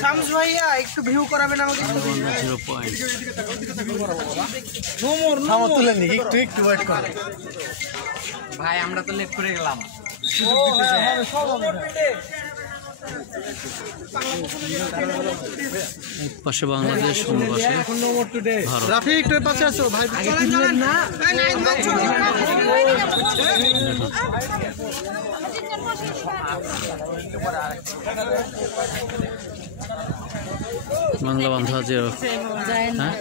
শামস ভাইয়া একটু ভিউ করাবেন আমাকে। 0 পয়েন্ট তুলে নি একটু ওয়েট কর ভাই, আমরা তো লেট করে গেলাম। এক পাশে বাংলাদেশ, অন্য পাশে ভারত। রাফি একটু পাশে আসো ভাই। বাংলা বান্ধা যে হ্যাঁ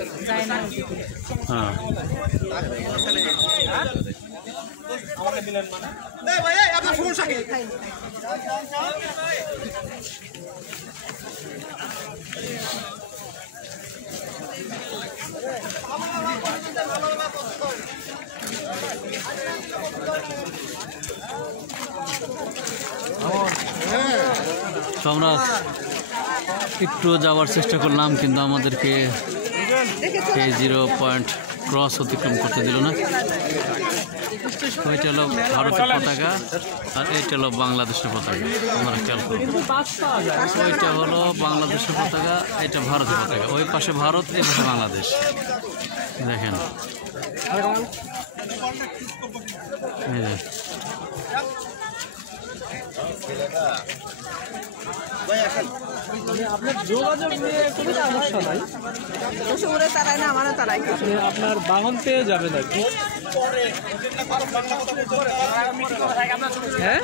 তো আমরা একটু যাওয়ার চেষ্টা করলাম, কিন্তু আমাদেরকে এই 0 পয়েন্ট ক্রস অতিক্রম করতে দিল না। ওইটা হলো ভারতের পতাকা আর এইটা হলো বাংলাদেশের পতাকা। আমরা খেয়াল করব, ওইটা হলো বাংলাদেশের পতাকা, এটা ভারতের পতাকা। ওই পাশে ভারত, এই পাশে বাংলাদেশ। দেখেন এই যে আপনার যোগাযোগ নিয়ে কোনো সমস্যা নাই, ওরা তারাই না, আমারও তারাই। আপনার বাহন পেয়ে যাবেন আর কি। হ্যাঁ